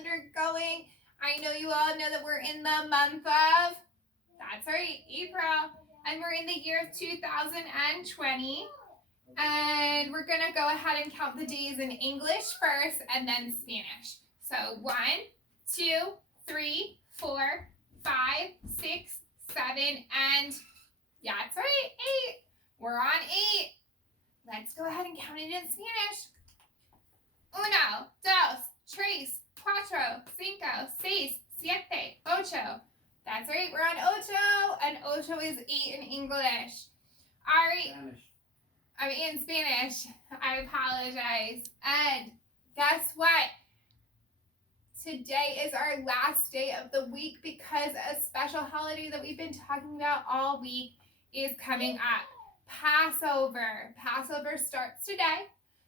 calendar going. I know you all know that we're in the month of, that's right, April. And we're in the year of 2020. And we're going to go ahead and count the days in English first and then Spanish. So 1, 2, 3, 4, 5, 6, 7, and yeah, that's right, 8. We're on 8. Let's go ahead and count it in Spanish. 1, 2, 3, 4, 5, 6, 7, 8. That's right, we're on 8, and 8 is 8 in English. All right. Spanish. I'm in Spanish. I apologize. And guess what? Today is our last day of the week because a special holiday that we've been talking about all week is coming up. Passover. Passover starts today.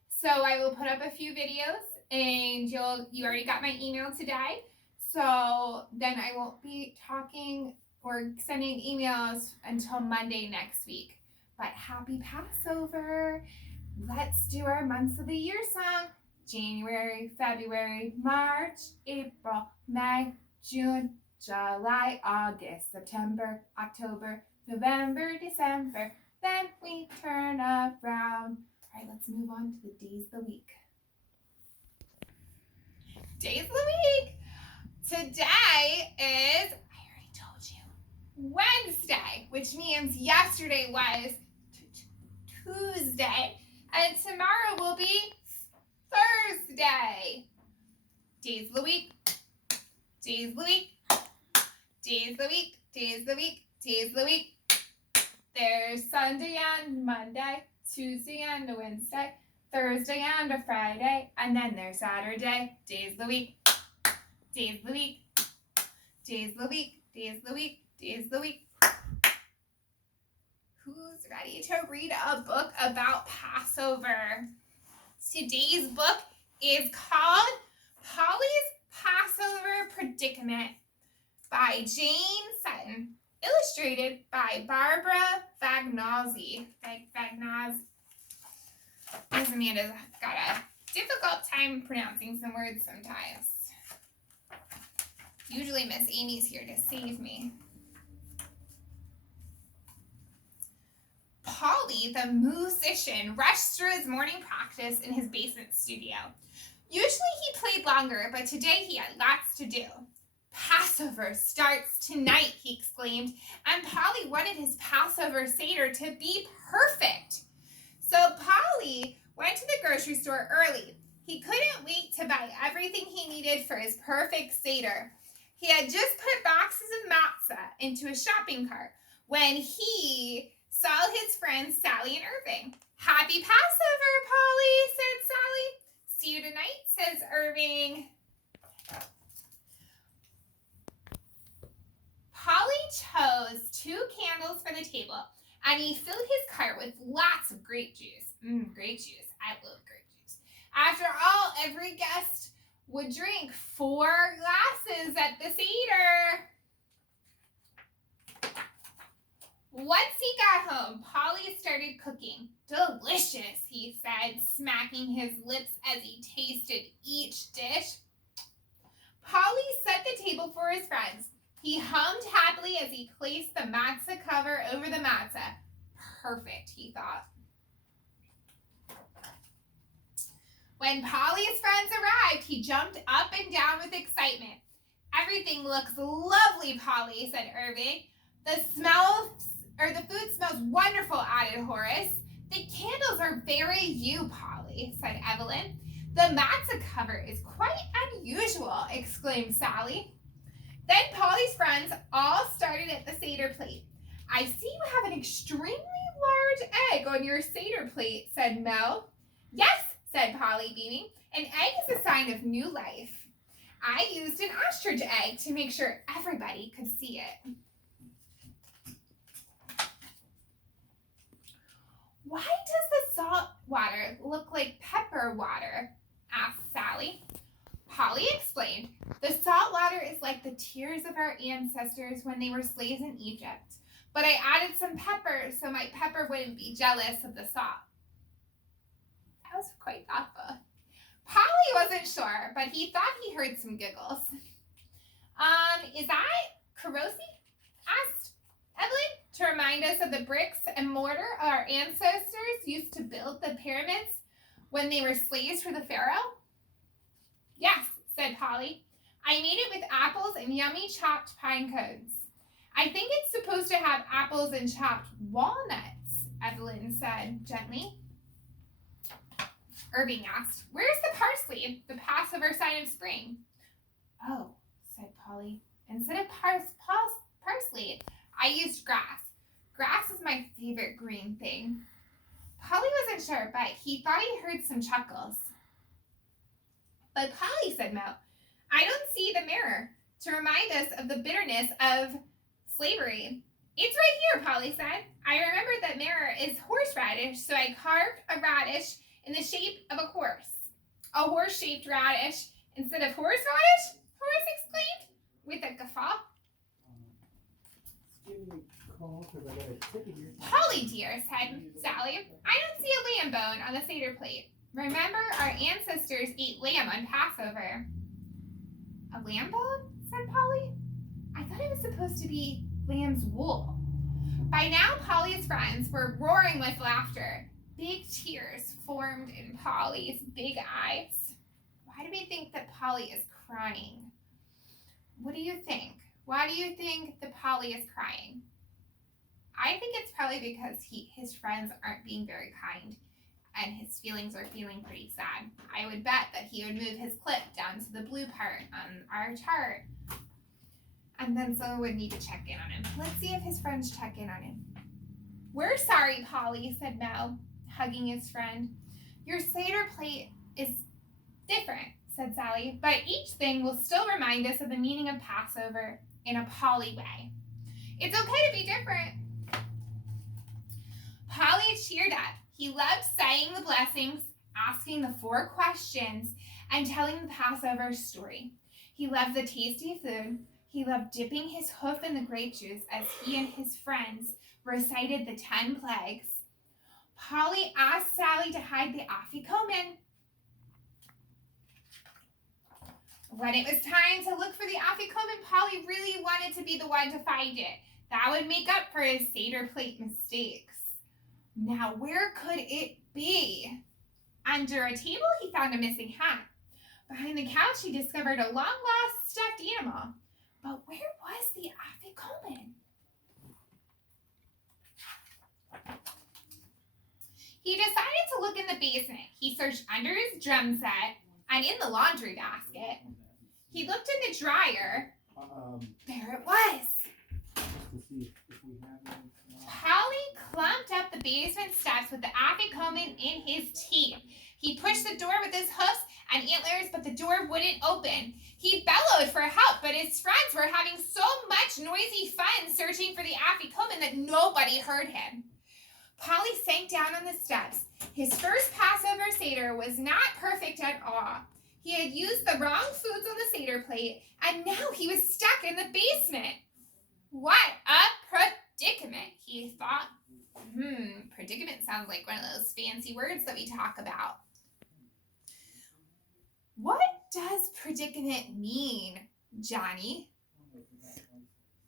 So I will put up a few videos and you already got my email today. So then I won't be talking or sending emails until Monday next week. But happy Passover. Let's do our months of the year song. January, February, March, April, May, June, July, August, September, October, November, December. Then we turn around. All right, let's move on to the days of the week. Days of the week. Today is, I already told you, Wednesday, which means yesterday was Tuesday, and tomorrow will be Thursday. Days of the week, days of the week, days of the week, days of the week, days of the week. There's Sunday and Monday, Tuesday and a Wednesday, Thursday and a Friday, and then there's Saturday. Days of the week, days of the week, days of the week, days of the week, days of the week. Who's ready to read a book about Passover? Today's book is called Polly's Passover Predicament by Jane Sutton, illustrated by Barbara Vagnozzi. Miss Amanda's got a difficult time pronouncing some words sometimes. Usually Miss Amy's here to save me. Polly, the musician, rushed through his morning practice in his basement studio. Usually he played longer, but today he had lots to do. Passover starts tonight, he exclaimed, and Polly wanted his Passover Seder to be perfect. So Polly went to the grocery store early. He couldn't wait to buy everything he needed for his perfect Seder. He had just put boxes of matzah into his shopping cart when he saw his friends Sally and Irving. Happy Passover, Polly, said Sally. See you tonight, says Irving. Polly chose 2 candles for the table, and he filled his cart with lots of grape juice. Grape juice. I love grape juice. After all, every guest would drink 4 glasses at the Seder. Once he got home, Polly started cooking. Delicious, he said, smacking his lips as he tasted each dish. Polly set the table for his friends. He hummed happily as he placed the matzah cover over the matzah. Perfect, he thought. When Polly's friends arrived, he jumped up and down with excitement. Everything looks lovely, Polly, said Irving. The food smells wonderful, added Horace. The candles are very you, Polly, said Evelyn. The matzah cover is quite unusual, exclaimed Sally. Then Polly's friends all started at the Seder plate. I see you have an extremely large egg on your Seder plate, said Mel. Yes, said Polly, beaming. An egg is a sign of new life. I used an ostrich egg to make sure everybody could see it. Why does the salt water look like pepper water? Asked Sally. Polly explained, the salt water is like the tears of our ancestors when they were slaves in Egypt. But I added some pepper so my pepper wouldn't be jealous of the salt. That was quite thoughtful. Polly wasn't wasn't sure, but he thought he heard some giggles. Is that Carosi? Asked Evelyn, to remind us of the bricks and mortar our ancestors used to build the pyramids when they were slaves for the pharaoh. Yes, said Polly. I made it with apples and yummy chopped pine cones. I think it's supposed to have apples and chopped walnuts, Evelyn said gently. Irving asked, where's the parsley, the Passover sign of spring? Oh, said Polly. Instead of parsley, I used grass. Grass is my favorite green thing. Polly wasn't sure, but he thought he heard some chuckles. But Polly, said Mo, I don't see the mirror to remind us of the bitterness of slavery. It's right here, Polly said. I remember that mirror is horseradish, so I carved a radish in the shape of a horse. A horse-shaped radish instead of horseradish? Horace exclaimed with a guffaw. Polly, dear, said Sally, I don't see a lamb bone on the Seder plate. Remember, our ancestors ate lamb on Passover. A lamb bone? Said Polly. I thought it was supposed to be lamb's wool. By now, Polly's friends were roaring with laughter. Big tears formed in Polly's big eyes. Why do we think that Polly is crying? What do you think? Why do you think that Polly is crying? I think it's probably because his friends aren't being very kind and his feelings are feeling pretty sad. I would bet that he would move his clip down to the blue part on our chart. And then someone would need to check in on him. Let's see if his friends check in on him. We're sorry, Polly, said Mel, hugging his friend. Your Seder plate is different, said Sally, but each thing will still remind us of the meaning of Passover in a Polly way. It's okay to be different. Polly cheered up. He loved saying the blessings, asking the 4 questions, and telling the Passover story. He loved the tasty food. He loved dipping his hoof in the grape juice as he and his friends recited the 10 plagues. Polly asked Sally to hide the afikomen. When it was time to look for the afikomen, Polly really wanted to be the one to find it. That would make up for his Seder plate mistakes. Now, where could it be? Under a table, he found a missing hat. Behind the couch, he discovered a long-lost stuffed animal. But where was the afikomen? He decided to look in the basement. He searched under his drum set and in the laundry basket. He looked in the dryer. There it was. Polly clumped up the basement steps with the afikomen in his teeth. He pushed the door with his hoofs and antlers, but the door wouldn't open. He bellowed for help, but his friends were having so much noisy fun searching for the afikomen that nobody heard him. Polly sank down on the steps. His first Passover Seder was not perfect at all. He had used the wrong foods on the Seder plate, and now he was stuck in the basement. What a predicament, he thought. Predicament sounds like one of those fancy words that we talk about. What does predicament mean, Johnny?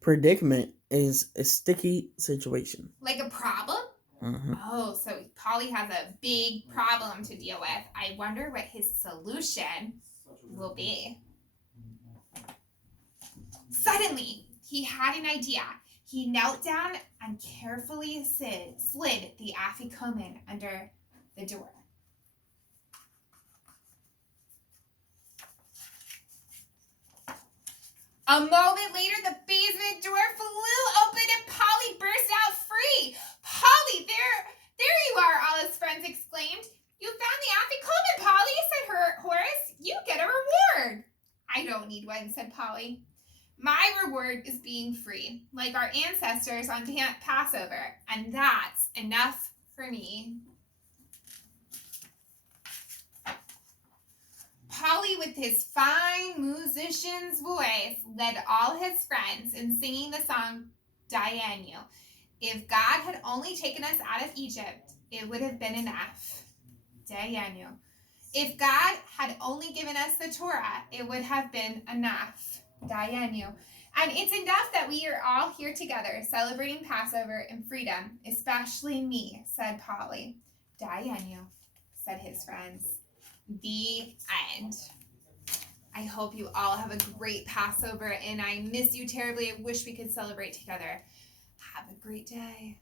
Predicament is a sticky situation. Like a problem? Mm-hmm. Oh, so Polly has a big problem to deal with. I wonder what his solution will be. Suddenly, he had an idea. He knelt down and carefully slid the afikomen under the door. A moment later, the basement door flew open and Polly burst out free. Polly, there you are, all his friends exclaimed. You found the afikomen, Polly, said Horace. You get a reward. I don't need one, said Polly. My reward is being free, like our ancestors on Passover, and that's enough for me. Polly, with his fine musician's voice, led all his friends in singing the song Dayenu. If God had only taken us out of Egypt, it would have been enough. Dayenu. If God had only given us the Torah, it would have been enough. Dayenu. And it's enough that we are all here together celebrating Passover in freedom, especially me, said Polly. Dayenu, said his friends. The end. I hope you all have a great Passover, and I miss you terribly. I wish we could celebrate together. Have a great day.